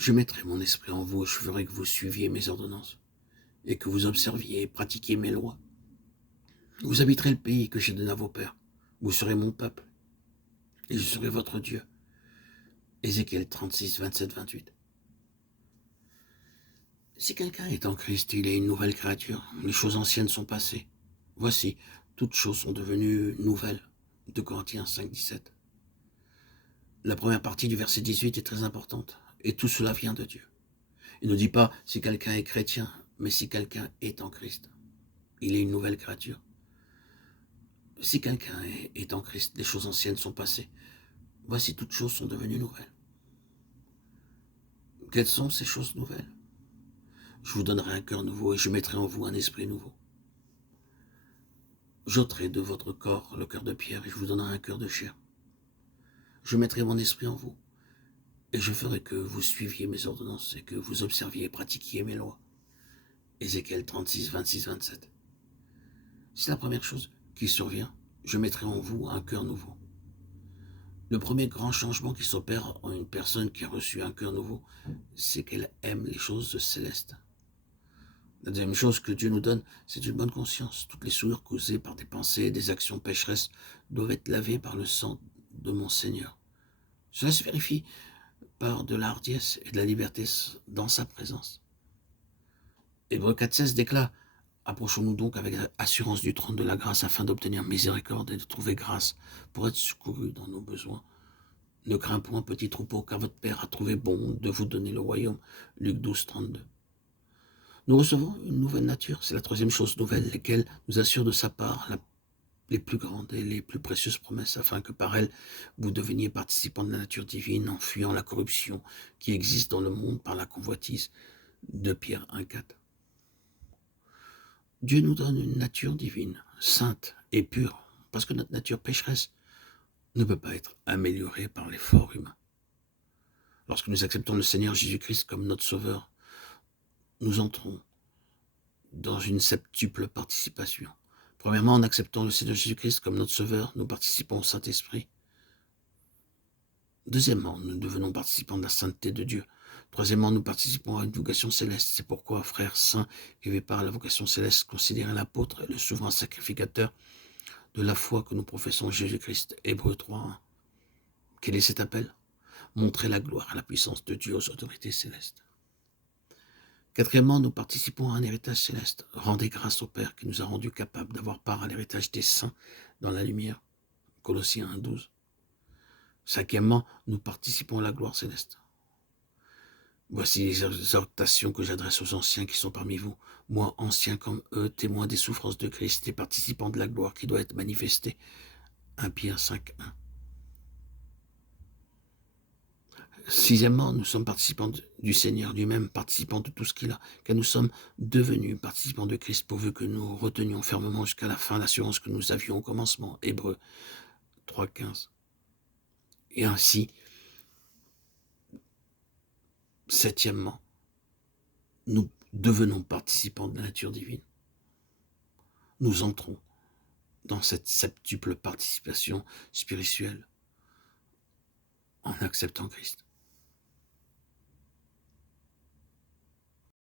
Je mettrai mon esprit en vous et je ferai que vous suiviez mes ordonnances et que vous observiez et pratiquiez mes lois. Vous habiterez le pays que j'ai donné à vos pères. Vous serez mon peuple et je serai votre Dieu. Ézéchiel 36, 27, 28. Si quelqu'un est en Christ, il est une nouvelle créature. Les choses anciennes sont passées. Voici, toutes choses sont devenues nouvelles. 2 Corinthiens 5, 17. La première partie du verset 18 est très importante. Et tout cela vient de Dieu. Il ne dit pas si quelqu'un est chrétien, mais si quelqu'un est en Christ. Il est une nouvelle créature. Si quelqu'un est en Christ, les choses anciennes sont passées. Voici, toutes choses sont devenues nouvelles. Quelles sont ces choses nouvelles? Je vous donnerai un cœur nouveau et je mettrai en vous un esprit nouveau. J'ôterai de votre corps le cœur de pierre et je vous donnerai un cœur de chair. Je mettrai mon esprit en vous et je ferai que vous suiviez mes ordonnances et que vous observiez et pratiquiez mes lois. Ézéchiel 36, 26, 27. C'est la première chose qui survient. Je mettrai en vous un cœur nouveau. Le premier grand changement qui s'opère en une personne qui a reçu un cœur nouveau, c'est qu'elle aime les choses célestes. La deuxième chose que Dieu nous donne, c'est une bonne conscience. Toutes les souillures causées par des pensées et des actions pécheresses doivent être lavées par le sang de mon Seigneur. Cela se vérifie par de la hardiesse et de la liberté dans sa présence. Hébreux 4,16 déclare: approchons-nous donc avec assurance du trône de la grâce afin d'obtenir miséricorde et de trouver grâce pour être secourus dans nos besoins. Ne crains point, petit troupeau, car votre Père a trouvé bon de vous donner le royaume. Luc 12, 32. Nous recevons une nouvelle nature, c'est la troisième chose nouvelle, laquelle nous assure de sa part les plus grandes et les plus précieuses promesses, afin que par elle, vous deveniez participants de la nature divine en fuyant la corruption qui existe dans le monde par la convoitise. 2 Pierre 1, 4. Dieu nous donne une nature divine, sainte et pure, parce que notre nature pécheresse ne peut pas être améliorée par l'effort humain. Lorsque nous acceptons le Seigneur Jésus-Christ comme notre Sauveur, nous entrons dans une septuple participation. Premièrement, en acceptant le Seigneur Jésus-Christ comme notre Sauveur, nous participons au Saint-Esprit. Deuxièmement, nous devenons participants de la sainteté de Dieu. Troisièmement, nous participons à une vocation céleste. C'est pourquoi, frères saints, rêvés par la vocation céleste, considérez l'apôtre et le souverain sacrificateur de la foi que nous professons en Jésus-Christ. Hébreux 3, 1. Quel est cet appel? Montrer la gloire et la puissance de Dieu aux autorités célestes. Quatrièmement, nous participons à un héritage céleste. Rendez grâce au Père qui nous a rendus capables d'avoir part à l'héritage des saints dans la lumière. Colossiens 1, 12. Cinquièmement, nous participons à la gloire céleste. Voici les exhortations que j'adresse aux anciens qui sont parmi vous. Moi, ancien comme eux, témoin des souffrances de Christ et participant de la gloire qui doit être manifestée. 1 Pierre 5, 1. Sixièmement, nous sommes participants du Seigneur lui-même, participants de tout ce qu'il a, car nous sommes devenus participants de Christ pourvu que nous retenions fermement jusqu'à la fin l'assurance que nous avions au commencement. Hébreux 3, 15. Et ainsi, septièmement, nous devenons participants de la nature divine. Nous entrons dans cette septuple participation spirituelle en acceptant Christ.